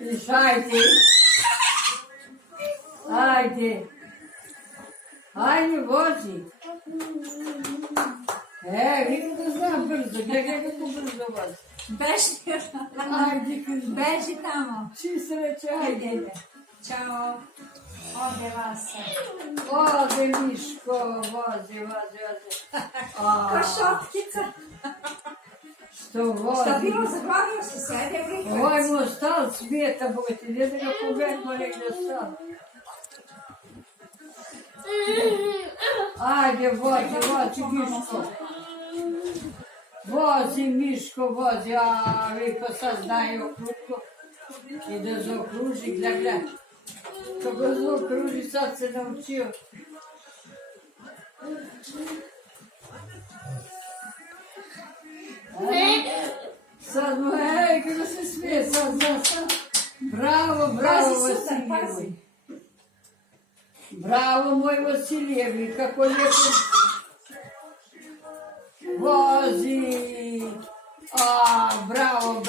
Ajde. Ajde. Ajde, vozi. Vidim da znam brzo. Gledaj kako brzo vozi. Beži. Ajde, kızım. Beži tamo. Svi sreće, ajde. Ajde. Ćao. Ode vas. Ode, Miško, vozi. Ko šopkica. Što vozi? Šta bilo, zaglavio si se, ajde prihvaci. Ovaj mu stal svijeta, Boga ti, ne da ga pogledamo negdje stal. Ajde, vozi, Miško. Vozi, Miško, vozi, a vi ko sad znaju okružko. I da zaokruži, gleda. Kako zaokruži, sad se naučio. Sad mu, kako se smije, sad. Bravo, Vasiljevi. Bravo, moj Vasiljevi, kako lijepo. Vozi. Bravo.